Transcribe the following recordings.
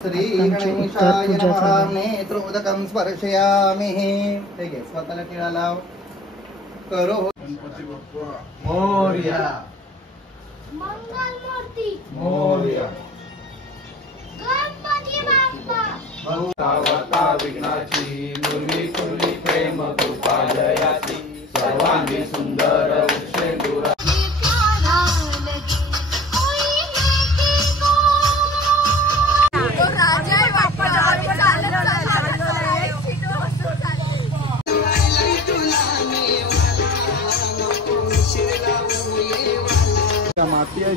श्री गणेशाय नमः। नेत्रोदकं स्पर्शयामि। ठीक आहे, स्वतःला टिळा लाव. करो गणपती बाप्पा मोरया. मंगल मूर्ती मोरया. गणपती बाप्पा भक्तावता विघ्नाची मुरली फुरली प्रेम कृपा जयाची सर्वांगी सुंदर उच्चेंदुरा माती आहे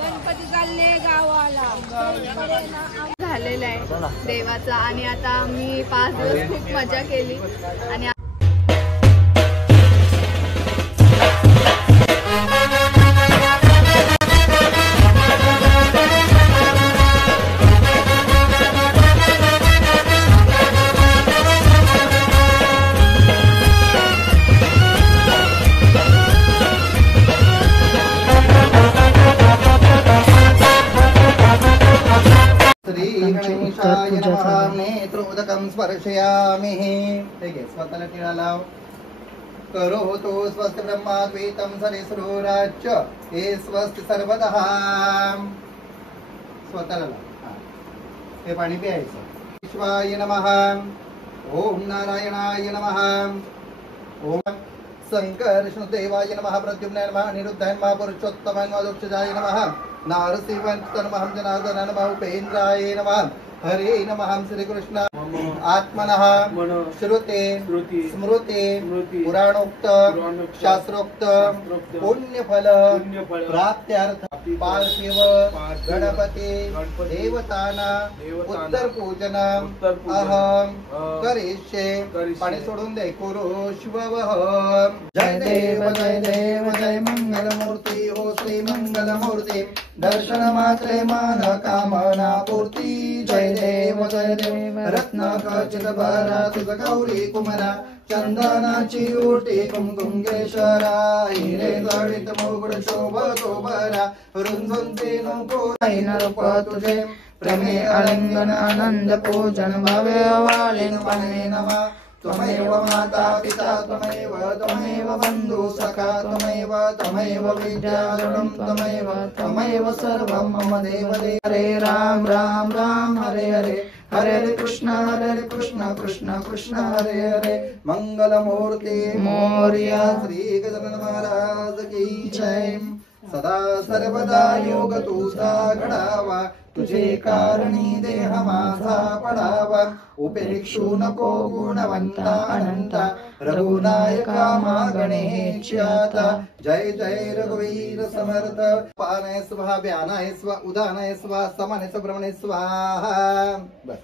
गणपती चालले गावाला झालेला आहे देवाचा. आणि आता आम्ही 5 दिवस खूप मजा केली. आणि श्री गणेशाय नमः. नेत्रोदकं स्पर्शयामि. ठीक आहे, स्वतःला टिळा लाव. करो तो स्वस्ति ब्रह्माद्वैतं सरिसुराच्य हे स्वस्ति सर्वतः. स्वतःला लाव. हे पाणी प्यायचं. विश्वाय नमः. ओम नारायणाय नमः. ओम संकर्षणदेवाय नमः. प्रद्युम्नाय नमः. अनिरुद्धाय नमः. पुरुषोत्तमाय नमः. दोक्षजाय नमः. नारसिंहाय नमः. जनार्दनाय नमः. उपेन्द्राय नमः. हरे नमः. श्रीकृष्ण आत्मनः श्रुते स्मृते पुराणोक्त शास्त्रोक्त पुण्यफल प्राप्त्यार्थ पार्थिव गणपती देवताना उत्तर पूजन अहम करिष्ये. पाणी सोडून दे. कुरु शिववः. जय देव जय मंगल मूर्ती हो श्री मंगल मूर्ती. दर्शन मात्रे मान कामना पूर्ती. जय देव रत्न खचित भरा तुझ गौरी कुमरा. चंदनाची ओटी कुमकुम केशरा. हिरे जडित मुकुट शोभतो बरा. रुंझुंचे नको रूप तुझे. प्रेमे आलिंगन आनंद पूजन भव्य वालिन पाणे नमः. त्वमेव माता पिता त्वमेव बंधु सखा त्वमेव विद्याधरं त्वमेव सर्वं मम देव देव. हरे राम राम राम हरे हरे. हरे हरे कृष्ण कृष्ण कृष्ण हरे हरे. मंगलमूर्ती मोरया. श्री गजानन महाराज की जय. सदा सर्वदा योग तुझा घडावा. तुझे कारणी देह माझा पडावा. उपेक्षू नको गुणवंता अनंता. रघुनायका मा गणेशाता. जय जय रघुवीर समर्थ. पानाय स्वाहा व्यानाय स्वाहा उदानाय स्वाहा समानाय ब्रह्मणे स्वाहा. बस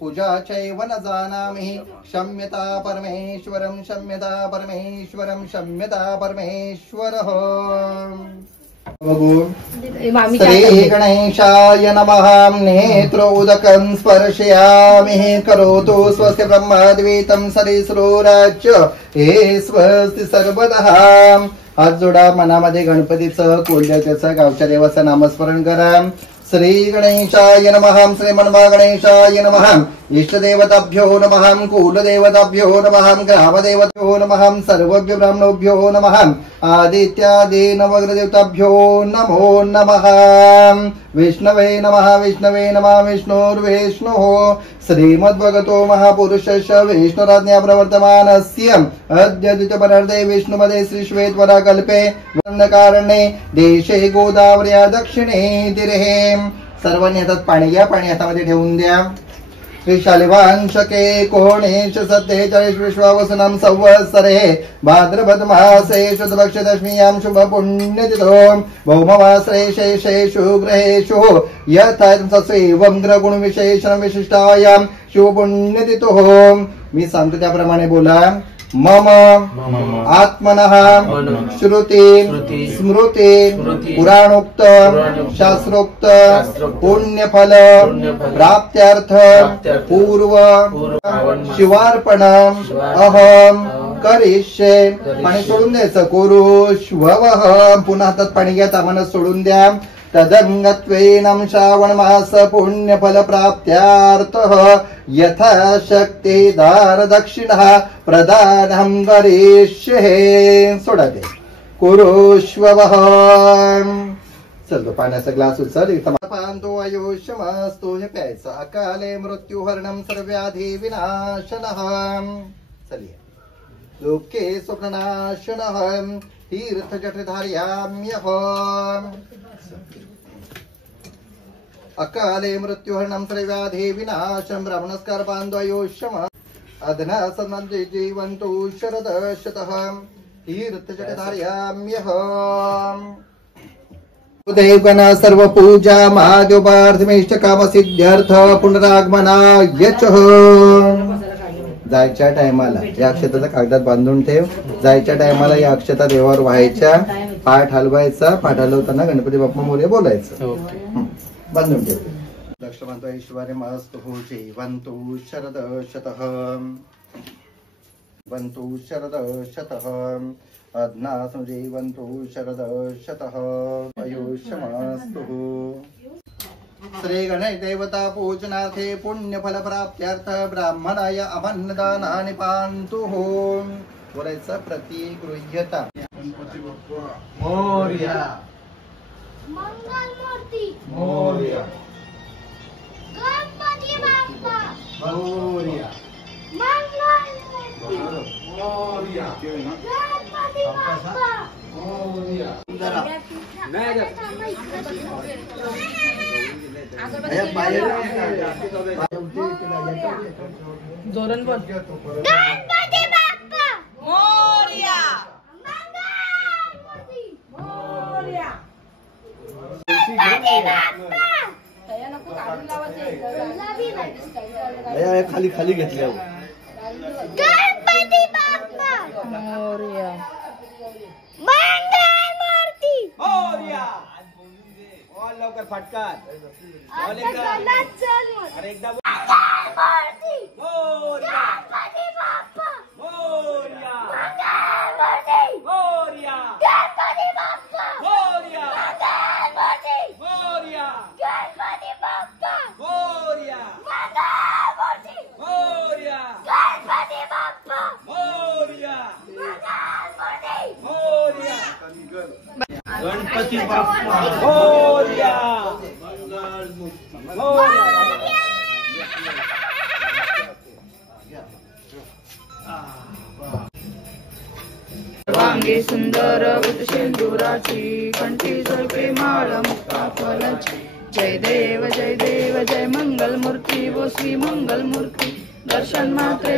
पूजा चैव न जानामि. क्षम्यता परमेश्वरं क्षम्यता परमेश्वरं क्षम्यता परमेश्वरः. श्री गणेशाय नमः. नेत्रोदकं स्पर्शयामि. करोतु स्वस्ति ब्रह्माद्वैतं सरिसुराच्य हे स्वस्ति सर्वतः. हात जोडा. मनामध्ये गणपतीचं कुलदेवतेचं गावच्या देवाचं नामस्मरण करा. श्री गणेशाय नमः. श्रीमन्मा गणेशाय नमः. इष्टदेवताभ्यो नमः. कुलदेवताभ्यो नमः. ग्रामदेवताभ्यो नमः. सर्वभ्यो ब्राह्मणोभ्यो नमः. आदित्यादि नवग्रहदेवताभ्यो नमो नमः. विष्णवे नमः. विष्णवे नमः. विष्णुर्विष्णुः. श्रीमद्भगवतो महापुरुषस्य विष्णुराज्ञा प्रवर्तमानस्य अद्य द्वितीयपरार्धे विष्णुपदे श्रीश्वेतवरा कल्पे वर्णकारणे देशे गोदावर्या दक्षिणे तीरे. सर्वांनी हातात पाणी घ्या. पाणी हातामध्ये ठेवून द्या. श्री शालिवांशके कोणेश 47 विश्वावसुनाम संवत्सरे भाद्रपद मासे शुद्धपक्ष दशमीयां शुभ पुण्यतिथो भौमवासरे शेषेषु ग्रहेषु यथा सस्येवं ग्रहगुण विशेषण विशिष्टायां शुभ पुण्यतिथो. मी सांगतो त्याप्रमाणे बोला. मम आत्मनः श्रुति स्मृति पुराणोक्त शास्त्रोक्त पुण्यफल प्राप्त्यार्थ पूर्व शिवार्पणम अहम करिष्ये. पाणी सोडून द्यायचं. कुरु श्ववः. पुन्हा हातात पाणी घ्या. तामानं सोडून द्या. तदंगत्वेनं श्रावण मास पुण्य फल प्राप्त्यार्थः यथाशक्ति दान दक्षिणः प्रदानं करिष्ये. सोडा ते कुरुष्ववः. चल तो पाण्याचा ग्लास उचल. इथं पांतो आयुष्यमस्तु. हे प्यायचं. अकाले मृत्युहरणं सर्वव्याधी विनाशनः. चलिए. लोके स्वप्ननाशनः तीर्थजटधार्याम्यहम्. अकाले मृत्युहरणं सर्वव्याधी विनाशं ब्राह्मणस्कार बान्धवायुष्यम अधना सन्मन्त्रे जीवन्तु शरदशतः तीर्थजटधार्याम्यहम्. देवगण सर्व पूजा महादेवार्थमेष्ट काम सिद्ध्यर्थ पुनरागमनाय च. जायच्या टायमाला या अक्षताचा कागदात बांधून ठेव. जायच्या टायमाला या अक्षता देवावर व्हायच्या. पाठ हलवायचा. पाठ हलवताना गणपती बाप्पा मोरया बोलायचं. बांधून ठेव. लक्ष्मण ऐश्वर्य मस्तु जीवन्तु शरदशतः वन्तु शरदशतः अध्नासं जीवन्तु शरदशतः आयुष्यमस्तु. श्री गणेश देवता पूजनार्थे पुण्यफल प्राप्त्यर्थ ब्राह्मणाय अमन्नदानानि पान्तु. बोलायचं. प्रतिगृह्यता. मोरया मंगलमूर्ती मोरया गणपती बाप्पा मोरया मंगलमूर्ती मोरया गणपती बाप्पा मोरया. जोरण बोल. गणपती बाप्पा मोरया. मंगलमूर्ती मोरया. गणपती बाप्पा. तया नको काढून लावायचं. गुलाबी नाही. खाली खाली घेतल्या. गणपती बाप्पा मोरया. मंगलमूर्ती मोरया. बोल लवकर फटकार. आता गल्लात चल मग. अरे एकदा बोल. मंगलमूर्ती मोरया. गणपती बाप्पा मोरया. मंगलमूर्ती मोरया. गणपती बाप्पा मोरया. मंगलमूर्ती मोरया. गणपती बाप्पा मोरया. मंगलमूर्ती मोरया. गणपती बाप्पा मोरया. मंगलमूर्ती मोरया. गणपती बाप्पा मोरया. मोरया. सर्वांगी सुंदर सिंदुराची कंठी झळके माळ मुक्ता फलाची. जय देव जय देव जय मंगल मूर्ती वो श्री मंगल मूर्ती. दर्शन मात्रे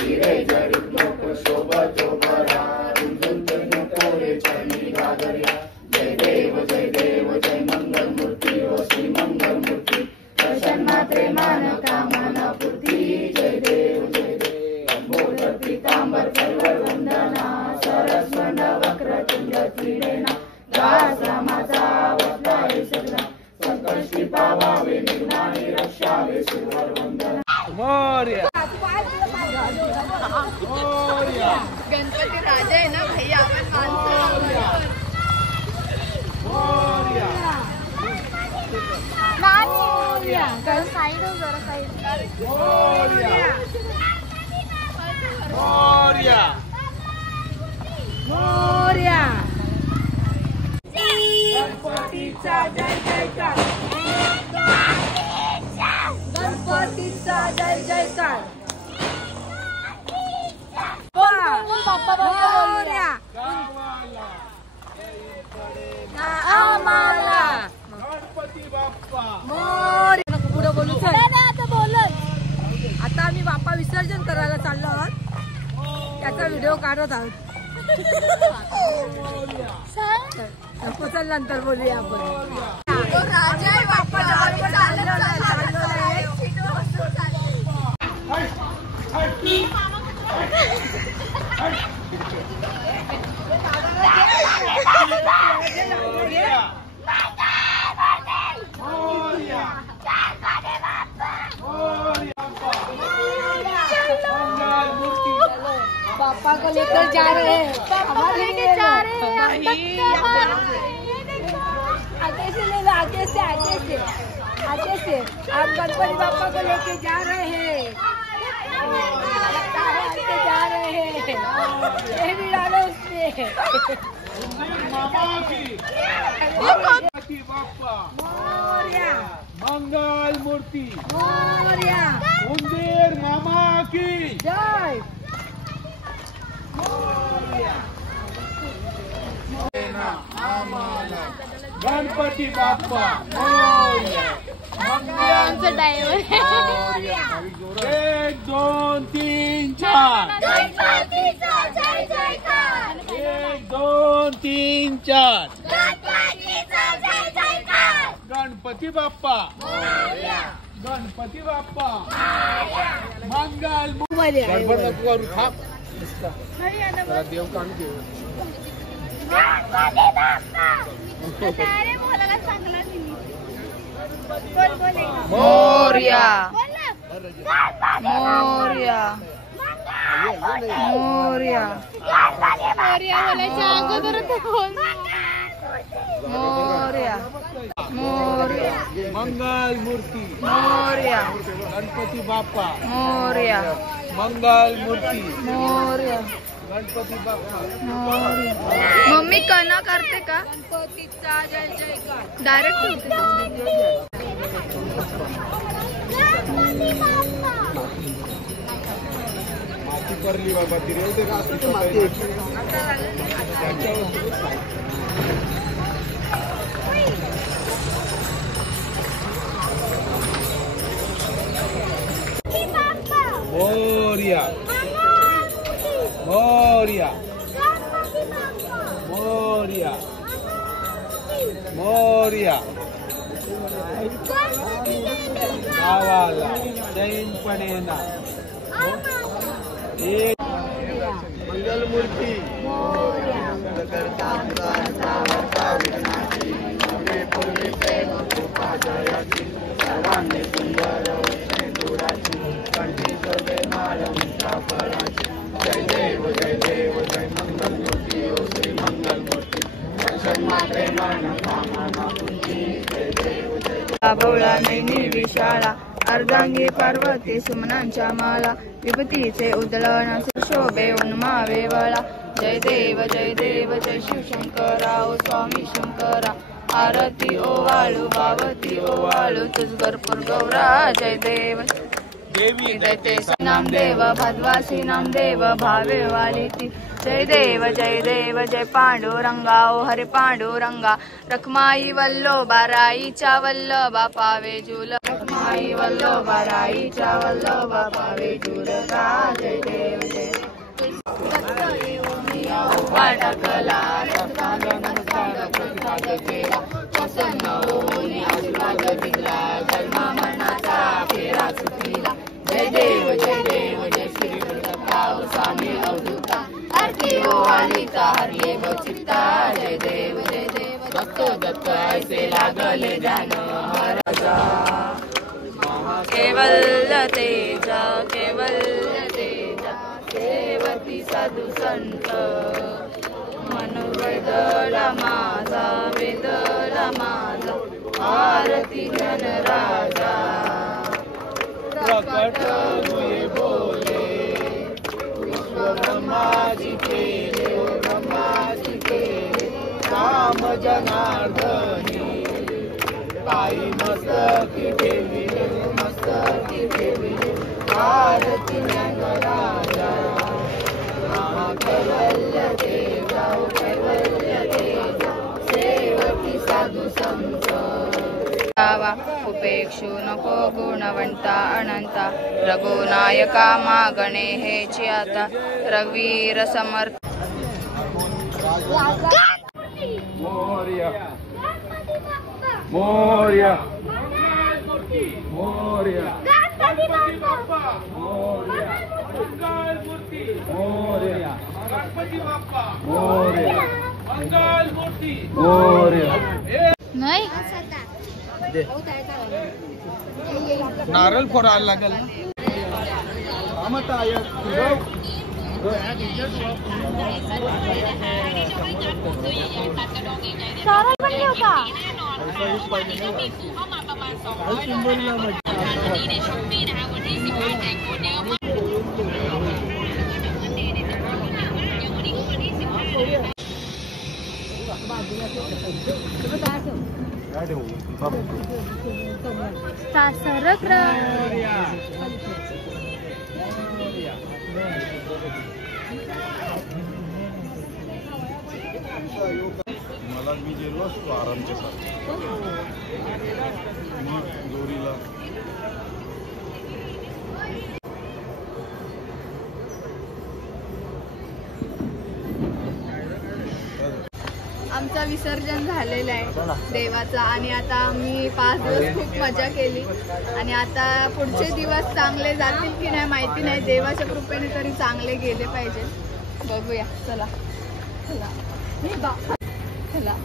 हिरे जडित लोक शोभा चोभरा रुंजुंते नको चरणी गादर्या. जय देव जय मंगल मूर्ती वो श्री मंगल मूर्ती. दर्शन मात्रे मान कामना पूर्ती. जय देव बोल पीतांबर कल्वर वंदना सरस्वंद वक्रतुंड त्रिनेना. दास रामाचा अवतारी सगळा संकष्टी पावावे निर्माणी रक्षावे सुरवर वंदना. मोरया. गणपती राजा आहे ना भाई. आपण मानतो. मोरया. साईड हो जरा साईड. मोरया. मोरया. मोरया. गणपतीचा जय जयकार. गणपतीचा जय जयकार. मोरया. आम्हाला गणपती बाप्पा. मोरया. पुढे बोलू. आता बोलत. आता आम्ही बाप्पा विसर्जन करायला चाललो आहोत. त्याचा व्हिडिओ काढत आहोत. चल नंतर बोलूया आपण. राजा आहे बाप्पा. पापा को लेकर जा रहे हैं, पापा को लेकर जा रहे हैं। ले लो, आगे से आप गणपति बापा को लेके जा रहे हैं, लेके जा रहे हैं, ये भी डालो उसमें। मामा की गणपति बाप्पा मोरया, मंगल मूर्ति मोरया, उंदीर मामा की जय। गणपति बाप्पा मोरया आमचं ड्रायव्हर 1 2 3 4 गणपतीचा जय जयकार, 1 2 3 4 गणपतीचा जय जयकार, गणपती बाप्पा गणपती बाप्पा मंगल गणपती करू थांब देव काढून घेऊ गणपती बाप्पा अरे बोलायला चांगला नाही बोल बोल मोरया बोल ना मोरया मोरया मोरया बोलायच्या अगोदरच बोल मोरया मोरया मंगल मूर्ती मोरया गणपती बाप्पा मोरया मंगल मूर्ती मोरया गणपती बाप्पा मोरया. मम्मी कना करते का गणपतीचा जय जयकार, डायरेक्ट होते गणपती बाप्पा माती पडली बाबा ती रेव ते का बाप्पा मोरया मोरया मोरया मोरया गावाला जैनपणे ना एक मंगल मूर्ती बाबवळा नैनी विशाळा अर्धांगी पार्वती सुमनांच्या माला विभूतीचे उदळण शोभे उन्मावे वळा जय देव जय शिवशंकरा ओ स्वामी शंकरा आरती ओवाळू बावती ओवाळू तुझ भरपूर गौरा जय देव देवी दैते नामदेव भाद्वासी नामदेव भावे वालिती जय देव जय पांडुरंगा ओ हरे पांडुरंगा रखमाई वल्लोबा राईच्या वल्लभा पावे झूल रखमाई वल्लोबा राईच्या वल्लभा पावे झूल जय देव जय वाटकला प्रसन्न होऊन आशीर्वाद दिला जन्मा मनाचा फेरा सुटला जय देव जय श्री प्रताप स्वामी अवधूता आरती ओ आलिता हरले चित्ता जय देव भक्त दत्त ऐसे लागले जान महाराजा केवल तेजा सेवती साधू संत मनोवेदला माझा वेदला माझा आरती जन राजा प्रकट हुए बोले विश्व ब्रह्माजी केले राम जनार्दनी पायी मस्तकी ठेविले आरती ज्ञान राजा कैवल्य देवा सेवकी साधू संत उपेक्षू नको गुणवंता अनंता रघुनायका मागणे हेची आता रवीर समर्थ मोरया मोरया मोरया गणपती बाप्पा मोरया मंगल मूर्ती मोरया गणपती बाप्पा मोरया मंगल मूर्ती मोरया नाही नारळ फोडायला लागेल सारा पण ठेव का? सरक मला मी गेलो असतो आरामच्या साथ जोरीला. आमचा विसर्जन झालेला आहे देवाचा आणि आता आम्ही 5 दिवस खूप मजा केली आणि आता पुढचे दिवस चांगले जातील की नाही माहिती नाही. देवाच्या कृपेने तरी चांगले गेले पाहिजे. बघूया. चला चला चला.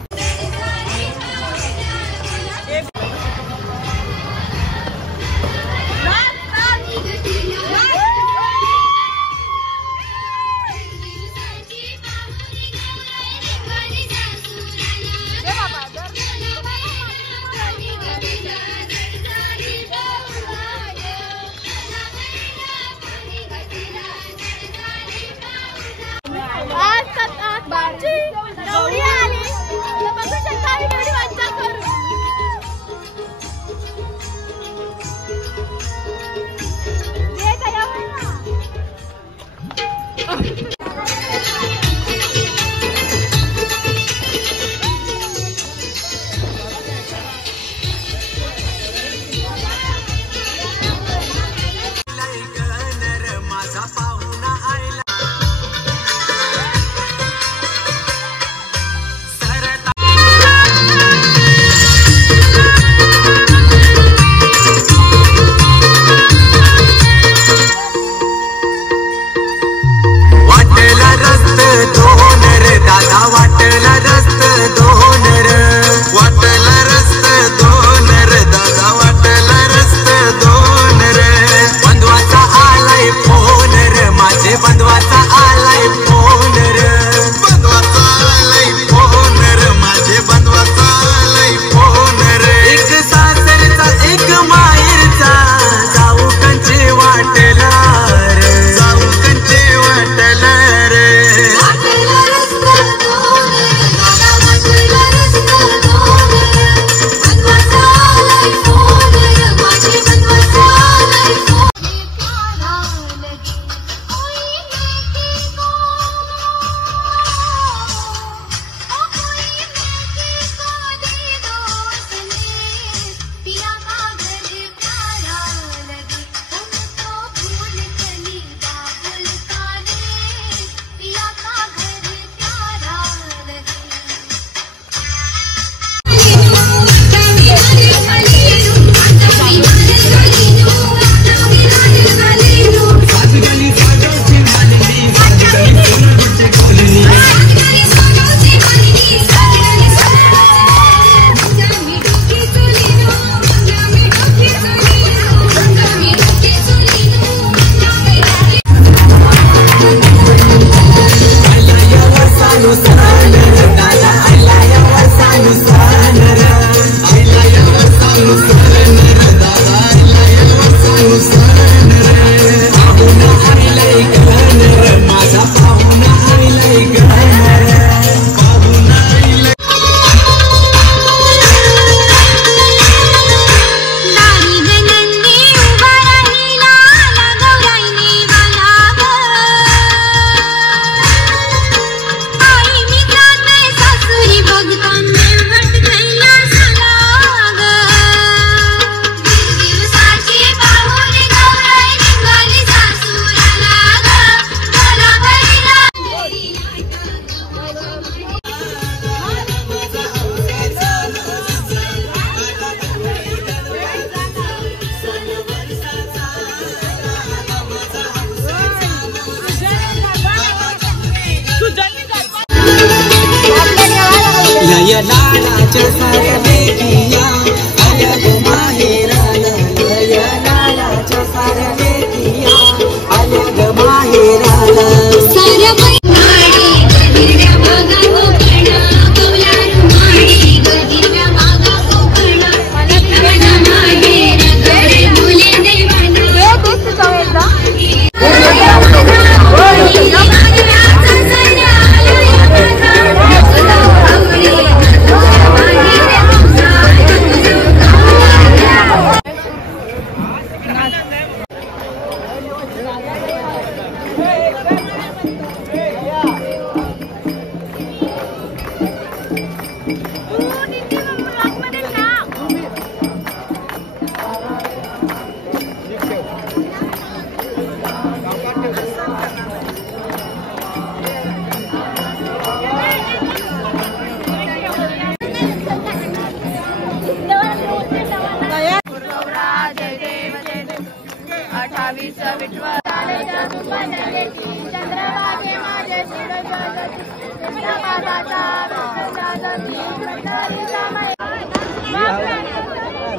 साऱ्या गौरा जय देव जय देव 28 विठ्ठल चंद्रभागे माझे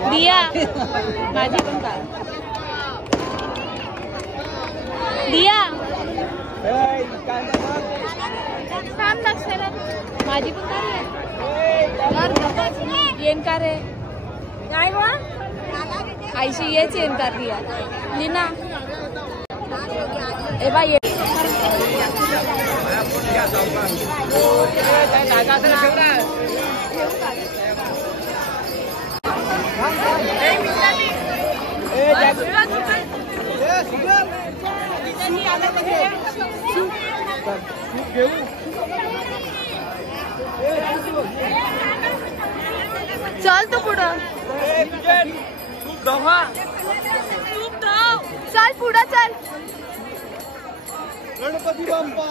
दिया माझी पण काय दिया माझी पण काय येन का रे काय आईशी येच येन का दिया लीना ए बाई चल तू पुढं चल पुढं चल गणपती बाप्पा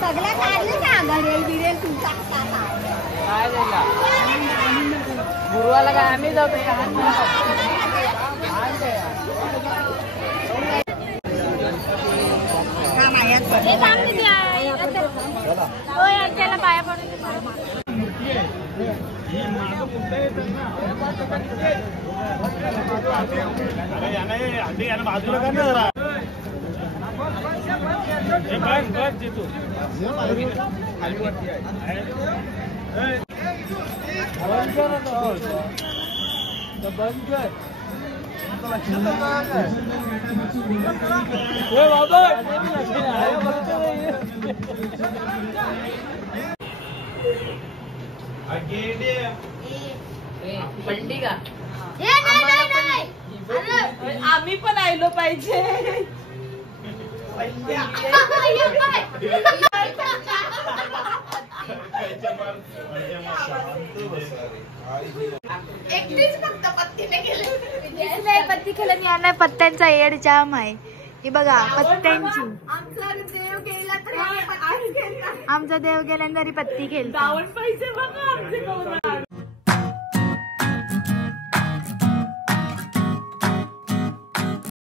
सगळं काढलं का घरेल बिरेल तुमचा गुरुवाला काय आम्ही जाऊ त्याला पाया पडून बाजूला का नाही जरा पडली का नाही आम्ही पण आयलो पाहिजे एकटीच फक्त पत्तीने केलं नाही पत्ती केलं नाही पत्त्यांचा एड जाम आहे हे बघा पत्त्यांची आमचा देव गेला तरी पत्ती केली पैसे बघा आमचे